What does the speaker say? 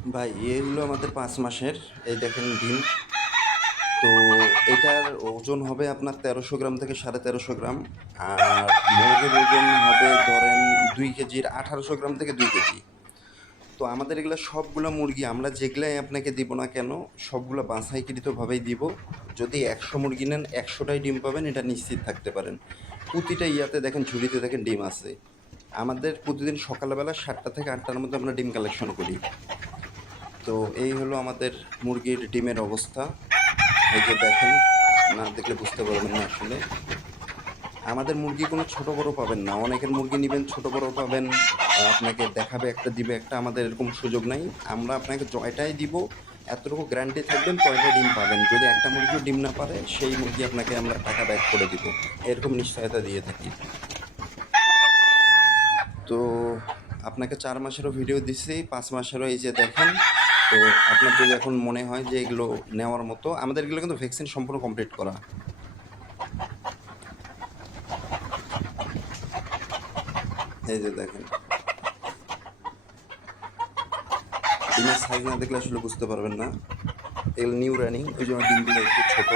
ভাই এই হলো আমাদের 5 মাসের, এই দেখেন ডিম। তো এটার ওজন হবে আপনার 1300 গ্রাম থেকে 1350 গ্রাম। আর মোরগের ওজন হবে ধরেন 2 কেজির 1800 গ্রাম থেকে 2 কেজি। তো আমাদের এগুলো সবগুলো মুরগি আমরা যেগুলাই আপনাকে দিব না কেন, সবগুলো বাছাইকৃতভাবেই দিব। যদি 100 মুরগি নেন 100টাই ডিম পাবেন, এটা নিশ্চিত থাকতে পারেন। প্রতিটা ইয়াতে দেখেন, ঝুড়িতে দেখেন ডিম আছে। আমাদের প্রতিদিন সকালবেলা 7টা থেকে 8টার মধ্যে আমরা ডিম কালেকশন করি। তো এই হলো আমাদের মুরগির ডিমের অবস্থা। এই যে দেখেন, না দেখলে বুঝতে পারবেন না আসলে। আমাদের মুরগি কোনো ছোট বড় পাবেন না। অনেকের মুরগি নেবেন ছোট বড় পাবেন, আপনাকে দেখাবে একটা দিবে একটা। আমাদের এরকম সুযোগ নাই। আমরা আপনাকে জয়টাই দিব, এতটুকু গ্যারান্টি থাকবেন কয়টা ডিম পাবেন। যদি একটা মুরগিও ডিম না পারে, সেই মুরগি আপনাকে আমরা টাকা ব্যাক করে দিব, এরকম নিশ্চয়তা দিয়ে থাকি। তো আপনাকে 4 মাসেরও ভিডিও দিচ্ছি, 5 মাসেরও এই যে দেখেন। তো আপনার যদি এখন মনে হয় যে এগুলো নেওয়ার মতো, আমাদের এগুলো কিন্তু ভ্যাকসিন সম্পূর্ণ কমপ্লিট করা। এই যে দেখেন, ডিমের সাইজ না দেখলে আসলে বুঝতে পারবেন না। এগুলো নিউ রানিং, ওই জন্য ডিমগুলো একটু ছোট।